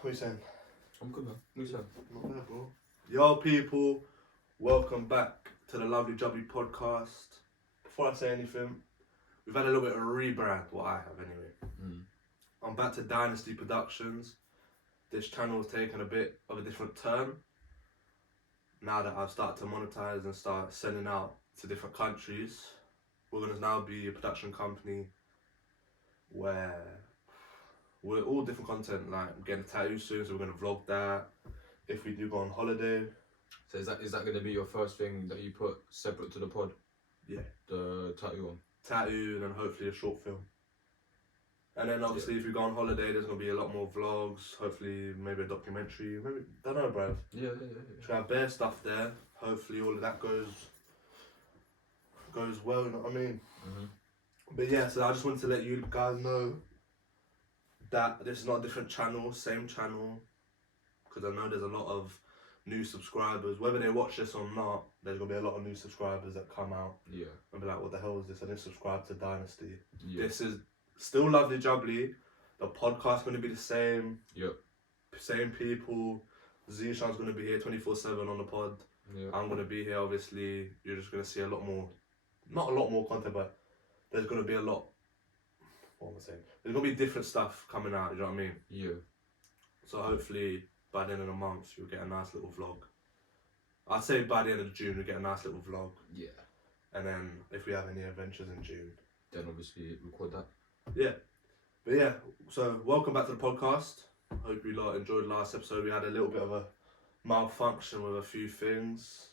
What are you saying? I'm good, man. What are you saying? Not bad, bro. Yo, people, welcome back to the Lovely Jubby podcast. Before I say anything, we've had a little bit of a rebrand, what I have anyway. I'm back to Dynasty Productions. This channel has taken a bit of a different turn. Now that I've started to monetize and start sending out to different countries, we're going to now be a production company where we're all different content. Like, I'm getting a tattoo soon, so we're going to vlog that. If we do go on holiday. So is that going to be your first thing that you put separate to the pod? Yeah. The tattoo one? Tattoo and then hopefully a short film. And then obviously if we go on holiday, there's going to be a lot more vlogs, hopefully maybe a documentary, maybe, don't know, bruv. Yeah. Should have bare stuff there. Hopefully all of that goes well, you know what I mean? But yeah, so I just wanted to let you guys know that this is not a different channel, same channel, because I know there's a lot of new subscribers. Whether they watch this or not, there's going to be a lot of new subscribers that come out. Yeah. And be like, what the hell is this? I didn't subscribe to Dynasty. Yeah. This is still Lovely Jubbly. The podcast's going to be the same. Yep. Same people. Zishan's going to be here 24/7 on the pod. Yeah. I'm going to be here, obviously. You're just going to see a lot more, not a lot more content, but there's going to be a lot, what am I saying? There's going to be different stuff coming out, you know what I mean? Yeah. So hopefully by the end of the month, you'll get a nice little vlog. I'd say by the end of June, we'll get a nice little vlog. Yeah. And then if we have any adventures in June, then obviously record that. Yeah. But yeah, so welcome back to the podcast. Hope you lot enjoyed last episode. We had a little bit of a malfunction with a few things.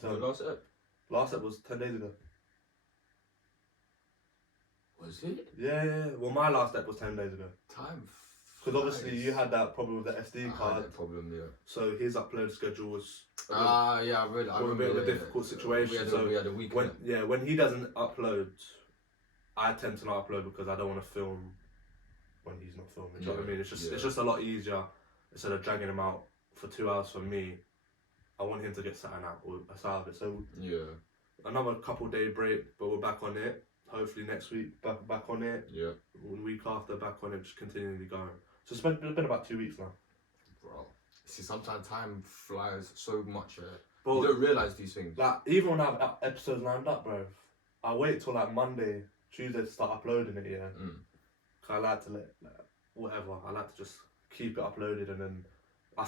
So last ep? Last ep was 10 days ago. Was it? Yeah. Well, my last ep was 10 days ago. Time. Because obviously you had that problem with the SD card. I had that problem, yeah. So his upload schedule was Yeah, I read. I a bit of a difficult situation. We had a week. When he doesn't upload, I tend to not upload because I don't want to film when he's not filming. You know what I mean? It's just a lot easier instead of dragging him out for 2 hours for me. I want him to get something out of it. So yeah, another couple day break, but we're back on it. Hopefully next week back on it. Yeah. The week after back on it, just continually going. So it's been about 2 weeks now. Bro, see, sometimes time flies so much. But you don't realise these things. Like even when I have episodes lined up, bro, I wait till like Monday, Tuesday to start uploading it. Yeah. Cause I like to I like to just keep it uploaded, and then I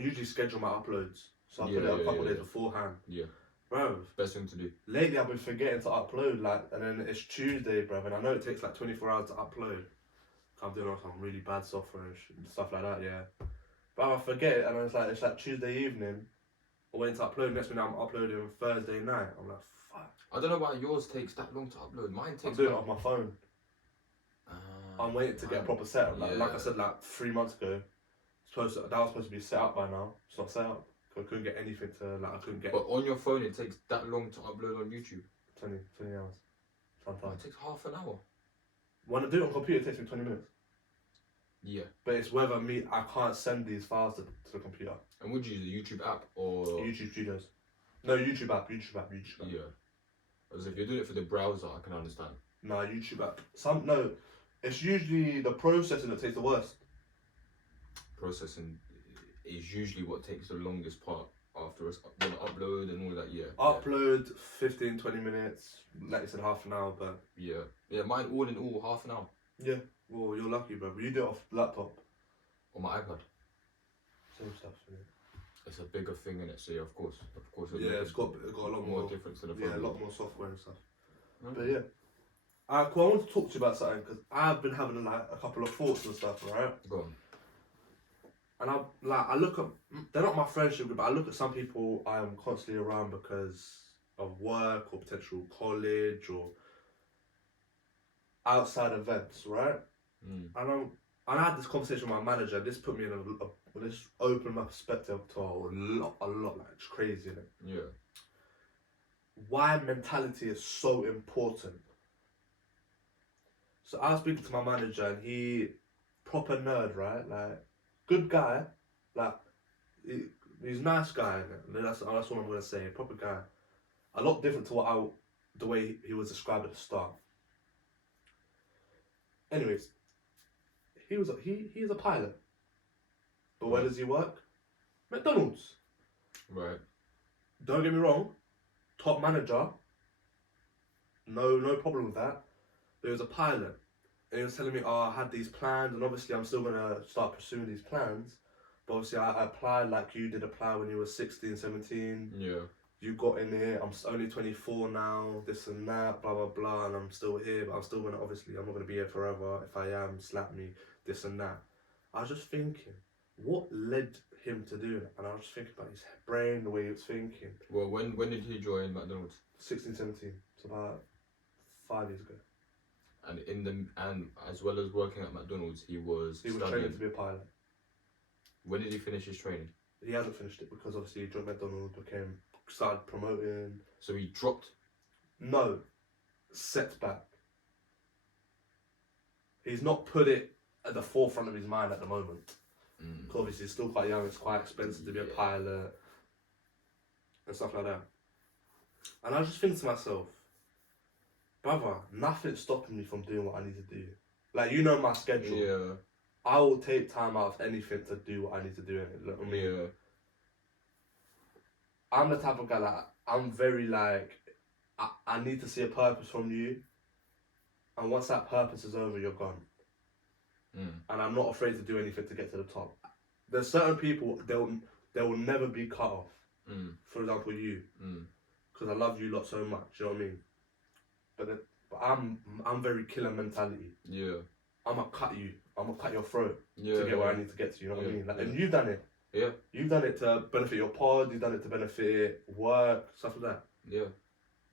usually schedule my uploads. So I put it up a couple days beforehand. Yeah. Bro. Best thing to do. Lately I've been forgetting to upload, and then it's Tuesday, bro, and I know it takes like 24 hours to upload. I'm doing some really bad software and stuff like that, yeah. But I forget it, and it's like Tuesday evening. I went to upload. Next minute I'm uploading Thursday night. I'm like, fuck. I don't know why yours takes that long to upload. Mine takes. I'm doing it off my phone. I'm waiting to get a proper setup. Like I said, like 3 months ago, that was supposed to be set up by now. It's not set up. I couldn't get anything to I couldn't get. But on your phone, it takes that long to upload on YouTube. 20 hours. Sometimes. It takes half an hour. When I do it on computer, it takes me 20 minutes. Yeah. But it's whether I can't send these files to the computer. And would you use the YouTube app or YouTube Studios? No, YouTube app. Yeah. As if you're doing it for the browser, I can understand. No, YouTube app. It's usually the processing that takes the worst. Processing is usually what takes the longest part after the upload and all that. Yeah. Upload 15-20 minutes. Like you said, half an hour, but yeah. Mine all in all half an hour. Yeah. Well, you're lucky, bro. You do it off laptop. On my iPad. Same stuff. Yeah. It's a bigger thing in it, so yeah, of course. Yeah, it's got a lot more difference to the phone. Yeah, a lot more software and stuff. But yeah. Cool, I want to talk to you about something because I've been having a couple of thoughts and stuff, right? Go on. And I look at, they're not my friendship group, but I look at some people I am constantly around because of work or potential college or outside events, right? And I had this conversation with my manager. This put me in this opened my perspective to a lot, like it's crazy, isn't it? Yeah. Why mentality is so important. So I was speaking to my manager, and he proper nerd, right? Like good guy, like he's a nice guy. That's what I'm gonna say. Proper guy. A lot different to the way he was described at the start. Anyways, he is a pilot. But where Right. does he work? McDonald's. Right. Don't get me wrong, top manager. No problem with that. But he was a pilot, and he was telling me, "Oh, I had these plans, and obviously I'm still gonna start pursuing these plans." But obviously, I applied like you did apply when you were 16, 17. Yeah. You got in here. I'm only 24 now. This and that, blah blah blah, and I'm still here. But I'm still gonna obviously I'm not gonna be here forever. If I am, slap me. This and that. I was just thinking, what led him to do that? And I was just thinking about his brain, the way he was thinking. Well, when did he join McDonald's? 16, 17. It's about 5 years ago. And as well as working at McDonald's, he was He was studying. training to be a pilot. When did he finish his training? He hasn't finished it because obviously he joined McDonald's, started promoting. So he dropped. No, setback. He's not put it at the forefront of his mind at the moment. Because obviously he's still quite young, it's quite expensive to be a pilot and stuff like that. And I was just thinking to myself, brother, nothing's stopping me from doing what I need to do. Like, you know my schedule. Yeah. I will take time out of anything to do what I need to do in it. Look, I mean, Yeah. I'm the type of guy that I'm very like, I need to see a purpose from you. And once that purpose is over, you're gone. And I'm not afraid to do anything to get to the top. There's certain people, they will never be cut off. For example, you. Because I love you lot so much, you know what I mean? But I'm very killer mentality. Yeah. I'm gonna cut you. I'm gonna cut your throat Yeah. to get where I need to get to, you know what I Yeah, mean? Like, yeah. and you've done it. Yeah. You've done it to benefit your pod, you've done it to benefit work, stuff like that. Yeah.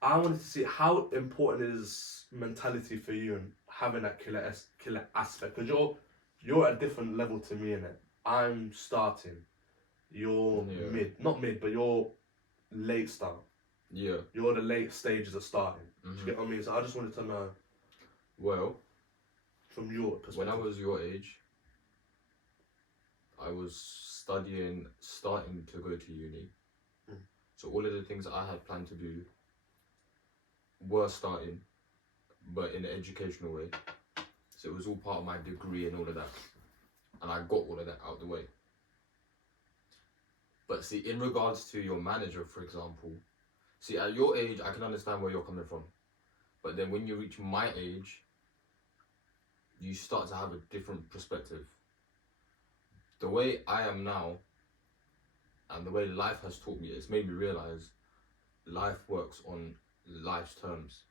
I wanted to see how important is mentality for you and having that killer aspect, because you're at a different level to me in it. I'm starting. You're not mid, but you're late start. Yeah. You're the late stages of starting. Do you get what I mean? So I just wanted to know Well, from your perspective. when I was your age, I was starting to go to uni. So all of the things that I had planned to do were starting, but in an educational way. So it was all part of my degree and all of that. And I got all of that out the way. But see, in regards to your manager, for example, see, at your age, I can understand where you're coming from. But then when you reach my age, you start to have a different perspective. The way I am now, and the way life has taught me, it's made me realize life works on life's terms.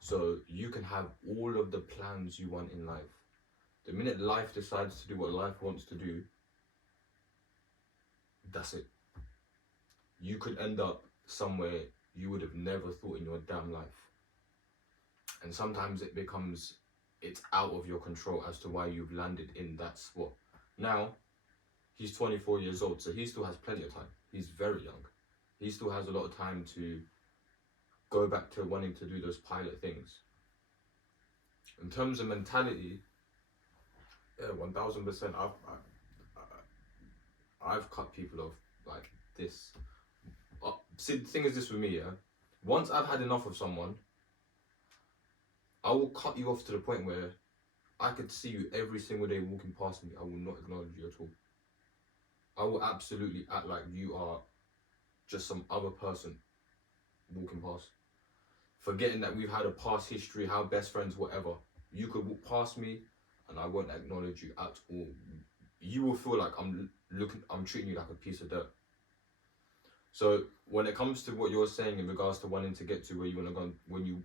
So you can have all of the plans you want in life. The minute life decides to do what life wants to do, that's it. You could end up somewhere you would have never thought in your damn life. And sometimes it's out of your control as to why you've landed in that spot. Now, he's 24 years old, so he still has plenty of time. He's very young. He still has a lot of time to go back to wanting to do those pilot things. In terms of mentality, yeah, 1000%. I've cut people off like this. See, the thing is this with me, yeah. Once I've had enough of someone, I will cut you off to the point where I could see you every single day walking past me. I will not acknowledge you at all. I will absolutely act like you are just some other person walking past. Forgetting that we've had a past history, how best friends, whatever. You could walk past me and I won't acknowledge you at all. You will feel like I'm treating you like a piece of dirt. So when it comes to what you're saying in regards to wanting to get to where you want to go,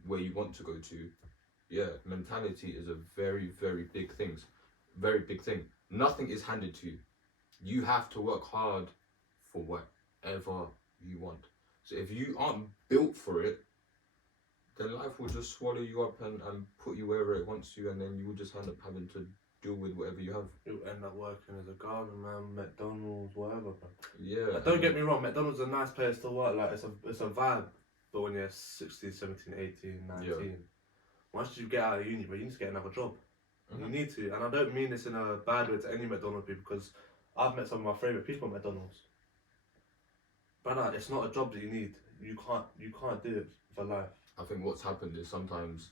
where you want to go to, yeah, mentality is a very, very big thing. Very big thing. Nothing is handed to you. You have to work hard for whatever you want. So if you aren't built for it, then life will just swallow you up and put you wherever it wants you, and then you will just end up having to deal with whatever you have. You'll end up working as a garden man, McDonald's, whatever. Yeah. Like, don't get me wrong, McDonald's is a nice place to work. Like, it's a vibe. But when you're 16, 17, 18, 19, once you get out of uni, but you need to get another job. You need to. And I don't mean this in a bad way to any McDonald's people, because I've met some of my favourite people at McDonald's. But it's not a job that you need. You can't do it for life. I think what's happened is sometimes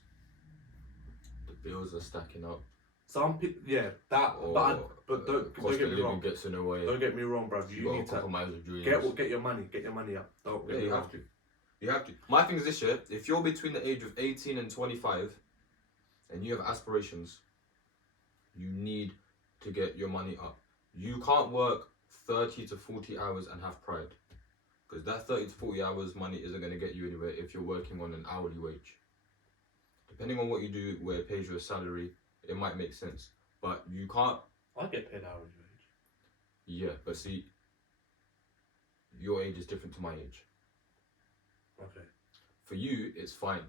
the bills are stacking up, Some people, yeah, that. Or But don't cost get of me living wrong. gets in the way. Don't get me wrong, bruv. You You gotta need to compromise your dreams. get your money up. Don't Yeah, get me you wrong. have to. You have to. My thing is this year: if you're between the age of 18 and 25, and you have aspirations, you need to get your money up. You can't work 30 to 40 hours and have pride, because that 30 to 40 hours money isn't going to get you anywhere if you're working on an hourly wage. Depending on what you do, where it pays you a salary, it might make sense. But you can't. I get paid hourly wage. Yeah, but see, your age is different to my age. Okay. For you, it's fine.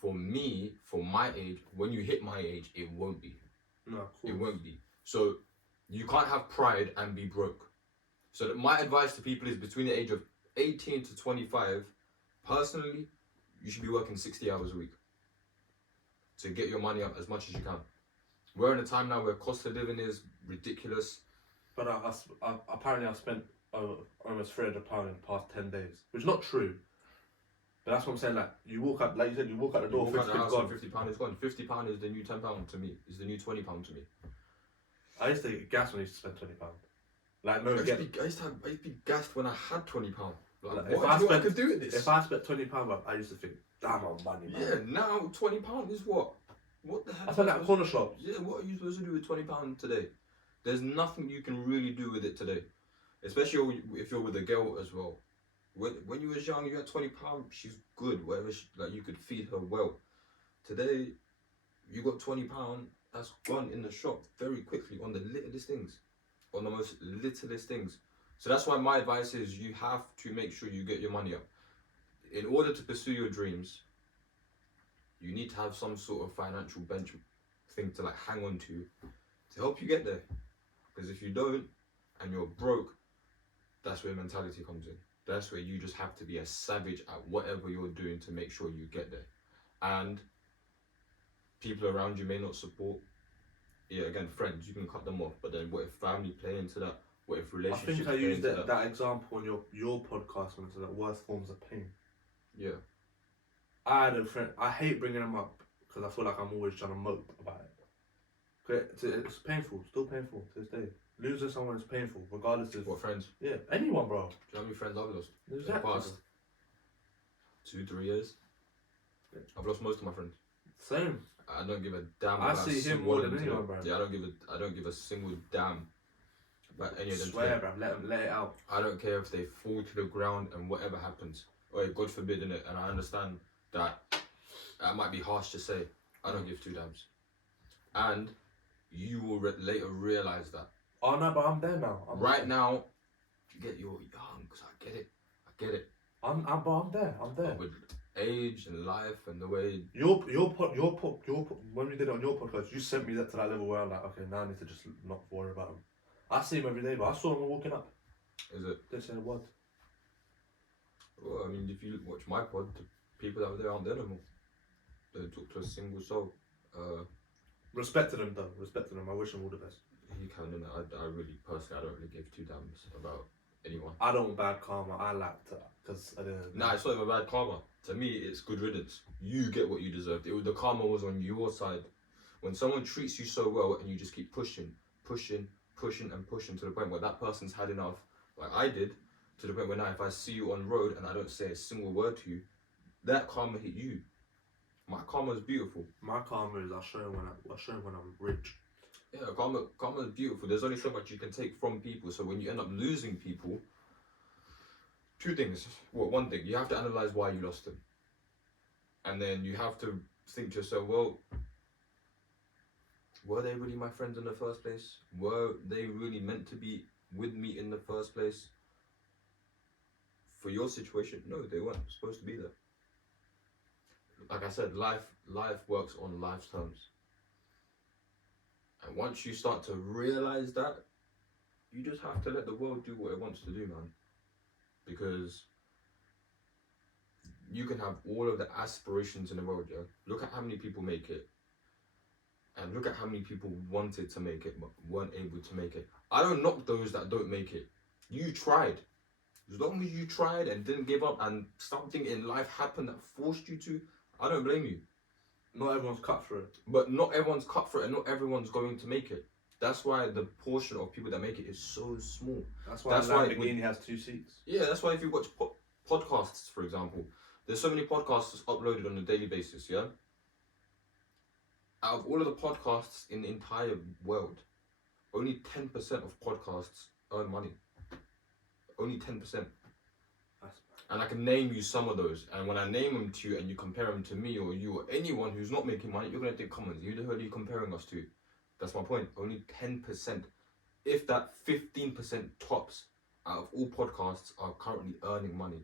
For me, for my age, when you hit my age, it won't be. No, cool. It won't be. So you can't have pride and be broke. So my advice to people is between the age of 18 to 25, personally, you should be working 60 hours a week to get your money up as much as you can. We're in a time now where cost of living is ridiculous. But apparently I spent almost £300 in the past 10 days, which is not true. But that's what I'm saying. Like you walk out, like you said, you walk out the door. You walk out the house gone. and £50 is gone. £50 is the new £10 to me. Is the new £20 to me. I used to get gas when I used to spend £20. Like no, I used to be gassed when I had £20. Like, if what I do you spent, I could do with this? If I spent £20, I used to think, damn, I'm money, man. Yeah, now £20 is what? What the hell? I spent that at corner shops. Yeah, what are you supposed to do with £20 today? There's nothing you can really do with it today, especially if you're with a girl as well. When you was young, you had £20. She's good, whatever. Like you could feed her well. Today, you got £20. That's gone in the shop very quickly on the littlest things, on the most littlest things. So that's why my advice is you have to make sure you get your money up. In order to pursue your dreams, you need to have some sort of financial bench thing to like hang on to help you get there. Because if you don't and you're broke, that's where mentality comes in. That's where you just have to be a savage at whatever you're doing to make sure you get there. And people around you may not support. Yeah, again, friends, you can cut them off. But then what if family play into that? What if relationships I think I play used into that example on your podcast when it said that worst forms of pain. Yeah. I had a friend. I hate bringing them up because I feel like I'm always trying to mope about it. 'Cause it's painful, still painful to this day. Losing someone is painful, regardless of What friends? Yeah, anyone, bro. Do you know how many friends I've lost? Exactly. In the past 2-3 years? Yeah. I've lost most of my friends. Same. I don't give a damn I about see him single more one than of them anyone, today. bro. Yeah, I don't give a single damn about any of them Swear, today. bro. Let it out. I don't care if they fall to the ground and whatever happens. Or God forbid, innit? And I understand that might be harsh to say. I don't give two damns. And you will later realise that. Oh no, but I'm there now. Right now, you're young, because I get it. I'm there. But with age and life and the way your when we did it on your podcast, you sent me that to that level where I'm like, okay, now I need to just not worry about him. I see him every day, but I saw him walking up. is it. They said what? Well, I mean, if you watch my pod, the people that were there aren't there no more. They don't talk to a single soul. Respected him though. Respected him. I wish him all the best. He can, and I really personally, I don't really give two damns about anyone. I don't want bad karma. I like to, because I didn't. Nah, it's not even bad karma. To me, it's good riddance. You get what you deserved. The karma was on your side. When someone treats you so well and you just keep pushing to the point where that person's had enough, like I did, to the point where now if I see you on the road and I don't say a single word to you, that karma hit you. My karma is beautiful. My karma is I'll show him when I'm rich. Yeah, karma is beautiful. There's only so much you can take from people. So when you end up losing people, two things. Well, one thing, you have to analyze why you lost them. And then you have to think to yourself, well, were they really my friends in the first place? Were they really meant to be with me in the first place? For your situation, no, they weren't supposed to be there. Like I said, life works on life's terms. And once you start to realize that, you just have to let the world do what it wants to do, man. Because you can have all of the aspirations in the world, yeah? Look at how many people make it. And look at how many people wanted to make it but weren't able to make it. I don't knock those that don't make it. You tried. As long as you tried and didn't give up and something in life happened that forced you to, I don't blame you. Not everyone's cut for it. But not everyone's cut for it, and not everyone's going to make it. That's why the portion of people that make it is so small. That's why Lamborghini has 2 seats. Yeah, that's why if you watch podcasts, for example, there's so many podcasts uploaded on a daily basis, yeah? Out of all of the podcasts in the entire world, only 10% of podcasts earn money. Only 10%. And I can name you some of those. And when I name them to you and you compare them to me or you or anyone who's not making money, you're going to think, come on, who the hell are you comparing us to? That's my point. Only 10%. If that 15% tops out of all podcasts are currently earning money.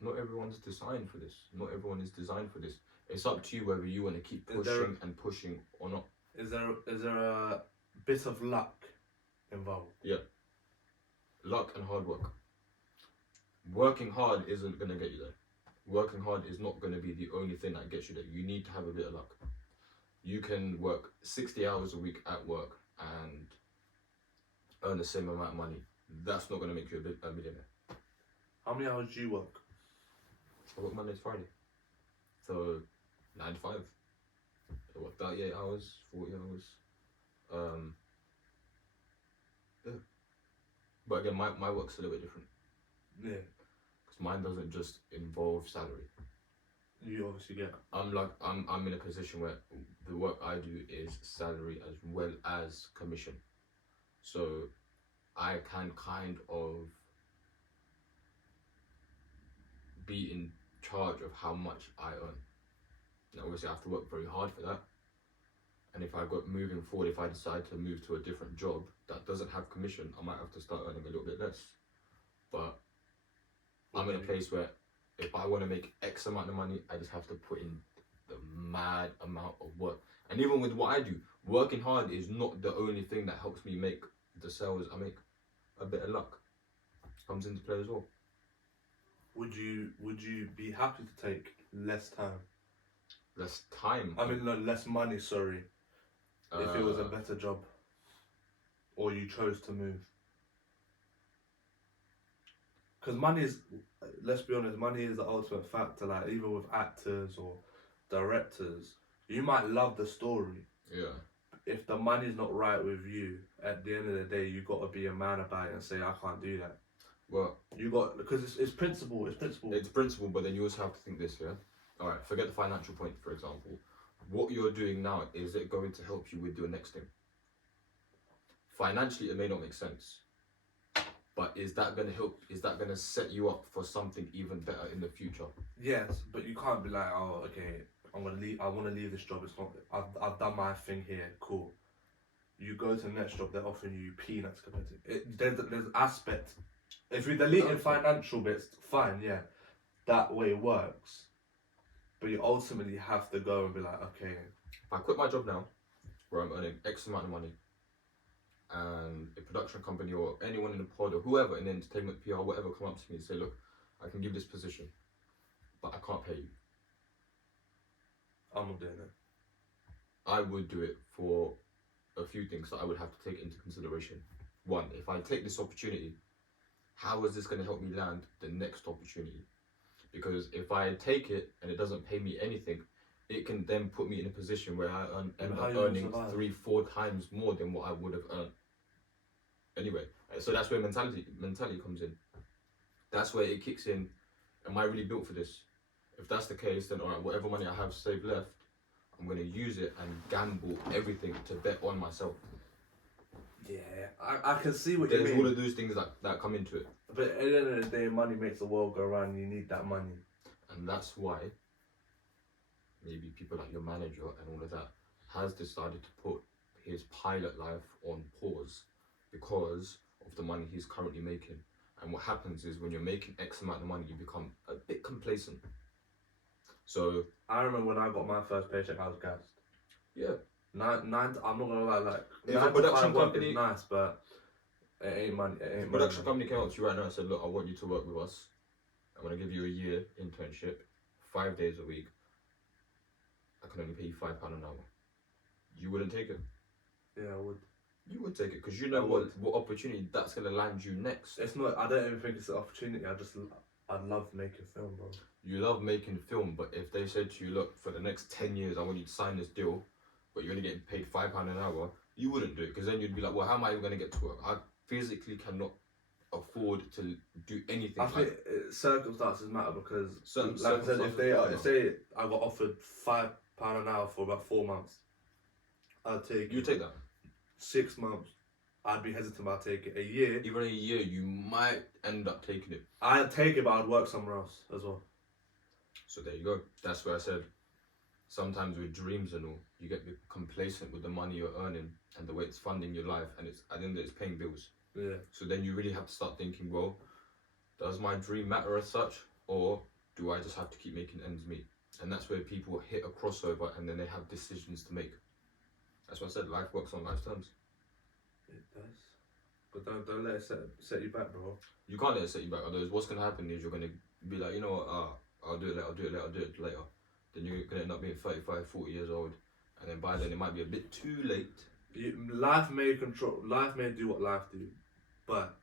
Not everyone's designed for this. Not everyone is designed for this. It's up to you whether you want to keep pushing and pushing or not. Is there a bit of luck involved? Yeah. Luck and hard work. Working hard isn't going to get you there. Working hard is not going to be the only thing that gets you there. You need to have a bit of luck. You can work 60 hours a week at work and earn the same amount of money. That's not going to make you a millionaire. How many hours do you work? I work Monday to Friday. So, 9 to 5. I work 38 hours, 40 hours. Yeah. But again, my work's a little bit different. Yeah. Because mine doesn't just involve salary. You obviously get. I'm in a position where the work I do is salary as well as commission. So I can kind of be in charge of how much I earn. Now obviously I have to work very hard for that. And if I got moving forward, if I decide to move to a different job that doesn't have commission, I might have to start earning a little bit less. But I'm in a place where if I want to make X amount of money, I just have to put in the mad amount of work. And even with what I do, working hard is not the only thing that helps me make the sales I make. A bit of luck comes into play as well. Would you be happy to take less time? Less time? I mean, no, less money, sorry. If it was a better job. Or you chose to move. Because money is, let's be honest, money is the ultimate factor. Like, even with actors or directors, you might love the story. Yeah. If the money's not right with you, at the end of the day, you got to be a man about it and say, I can't do that. Well, you got, because it's principle. It's principle. It's principle, but then you also have to think this, yeah? Alright, forget the financial point, for example. What you're doing now, is it going to help you with your next thing? Financially, it may not make sense. But is that going to help? Is that going to set you up for something even better in the future? Yes, but you can't be like, oh, okay, I'm gonna leave. I want to leave this job. It's not. I've done my thing here. Cool. You go to the next job. They're offering you peanuts compared to it. There's aspect. If you're deleting financial bits, fine. Yeah, that way works. But you ultimately have to go and be like, okay. If I quit my job now, where I'm earning X amount of money, and a production company or anyone in the pod or whoever in entertainment, PR, whatever, come up to me and say, look, I can give this position, but I can't pay you. I'm not doing it. I would do it for a few things that I would have to take into consideration. One, if I take this opportunity, how is this going to help me land the next opportunity? Because if I take it and it doesn't pay me anything, it can then put me in a position where I end up earning 3-4 times more than what I would have earned. Anyway, so that's where mentality comes in. That's where it kicks in. Am I really built for this? If that's the case, then alright, whatever money I have saved left, I'm going to use it and gamble everything to bet on myself. Yeah, I can see what There's you mean. all of those things that come into it. But at the end of the day, money makes the world go round. You need that money. And that's why maybe people like your manager and all of that has decided to put his pilot life on pause because of the money he's currently making. And what happens is when you're making X amount of money, you become a bit complacent. So I remember when I got my first paycheck, I was gassed. Yeah. I'm not gonna lie, like if a production company is nice, but it ain't money. If a production company came up to you right now and said, look, I want you to work with us. I'm gonna give you a year internship, 5 days a week. I can only pay you £5 an hour. You wouldn't take it. Yeah, I would. You would take it because you know what opportunity that's gonna land you next. It's not. I don't even think it's an opportunity. I'd love making film, bro. You love making film, but if they said to you, look, for the next 10 years, I want you to sign this deal, but you're only getting paid £5 an hour, you wouldn't do it, because then you'd be like, well, how am I even going to get to work? I physically cannot afford to do anything. I think circumstances matter because, Certain like I said, if circumstances say I got offered £5 an hour for about 4 months, I'd take you it. take that. 6 months, I'd be hesitant about taking it. A year, Even a year, you might end up taking it. I'd take it, but I'd work somewhere else as well. So there you go. That's where I said, sometimes with dreams and all, you get complacent with the money you're earning and the way it's funding your life, and it's at the end of it, it's paying bills. Yeah. So then you really have to start thinking, well, does my dream matter as such, or do I just have to keep making ends meet? And that's where people hit a crossover, and then they have decisions to make. That's why I said life works on life's terms. It does. But don't let it set you back, bro. You can't let it set you back. Otherwise, what's gonna happen is you're gonna be like, you know what, I'll do it later. Then you're gonna end up being 35, 40 years old, and then by then it might be a bit too late. Life may do what life do, but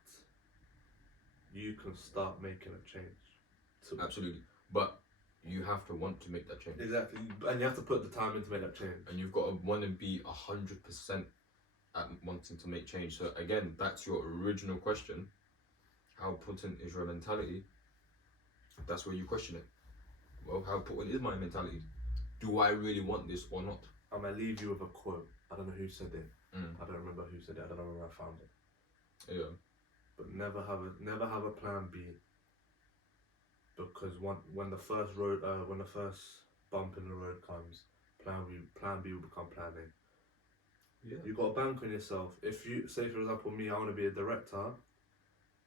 you can start making a change. Absolutely. But you have to want to make that change. Exactly, and you have to put the time in to make that change. And you've got to want to be 100% at wanting to make change. So again, back to your original question, how important is your mentality? That's where you question it. Well, how important is my mentality? Do I really want this or not? I'm gonna leave you with a quote. I don't know who said it. Mm. I don't remember who said it. I don't know where I found it. Yeah. But never have a plan B. Because when the first bump in the road comes, plan B will become plan A. Yeah. You got to bank on yourself. If you say, for example, me, I want to be a director,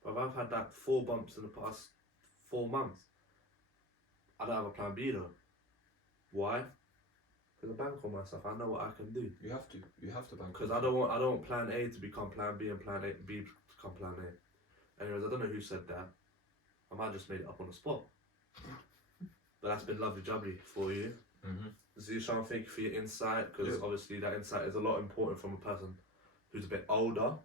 but I've had that 4 bumps in the past 4 months. I don't have a plan B though. Why? Because I bank on myself. I know what I can do. You have to bank. Because I don't want plan A to become plan B and plan B to become plan A. Anyways, I don't know who said that. I might have just made it up on the spot. But that's been lovely jubbly for you. Mm-hmm. Zishan, thank you for your insight, because Yeah. obviously that insight is a lot important from a person who's a bit older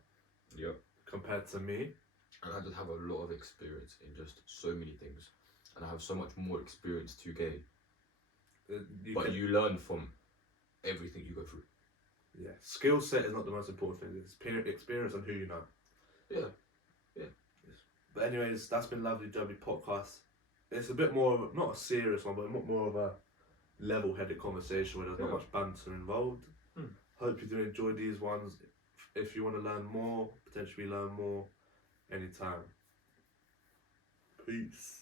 Yep. compared to me. And I just have a lot of experience in just so many things. And I have so much more experience to gain. You learn from everything you go through. Yeah, skill set is not the most important thing. It's experience and who you know. Yeah. But anyways, that's been Lovely Jubbly podcast. It's a bit more of not a serious one, but more of a level-headed conversation where there's not much banter involved. Hope you do enjoy these ones. If you want to learn more, potentially learn more, anytime. Peace.